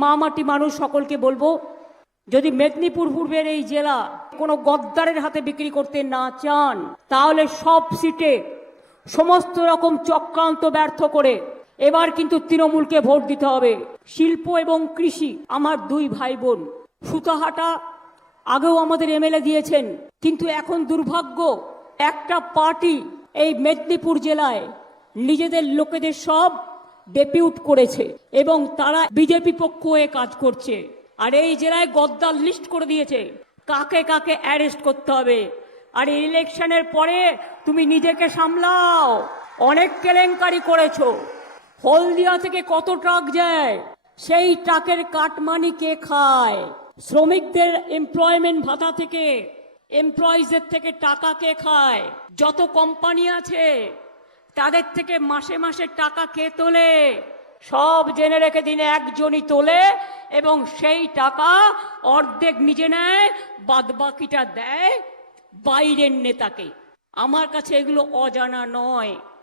মা মাটি মানুষ সকলকে বলবো, যদি মেদিনীপুর পূর্বের এই জেলা কোনো গদ্দারের হাতে বিক্রি করতে না চান, তাহলে সব সিটে সমস্ত রকম চক্রান্ত ব্যর্থ করে এবার কিন্তু তৃণমূলকে ভোট দিতে হবে। শিল্প এবং কৃষি আমার দুই ভাই বোন। সুতাহাটা আগেও আমাদের এমএলএ দিয়েছেন, কিন্তু এখন দুর্ভাগ্য একটা পার্টি এই মেদিনীপুর জেলায় নিজেদের লোকেদের সব ডেপিউট করেছে এবং তারা বিজেপি পক্ষ হয়ে কাজ করছে। আর এই জেলায় গদ্দার লিস্ট করে দিয়েছে কাকে কাকে অ্যারেস্ট করতে হবে। আর ইলেকশনের পরে তুমি নিজেকে সামলাও, অনেক কেলেঙ্কারি করেছো। হলদিয়া থেকে কত ট্রাক যায়, সেই ট্রাকের কাটমানি কে খায়? শ্রমিকদের এমপ্লয়মেন্ট ভাতা থেকে, এমপ্লয়িজদের থেকে টাকা কে খায়? যত কোম্পানি আছে তাদের থেকে মাসে মাসে টাকা কে তোলে? সব জেনে রেখে দিনে একজনই তোলে এবং সেই টাকা অর্ধেক নিজে নেয়, বাদবাকিটা দেয় বাইরের নেতাকে। আমার কাছে এগুলো অজানা নয়।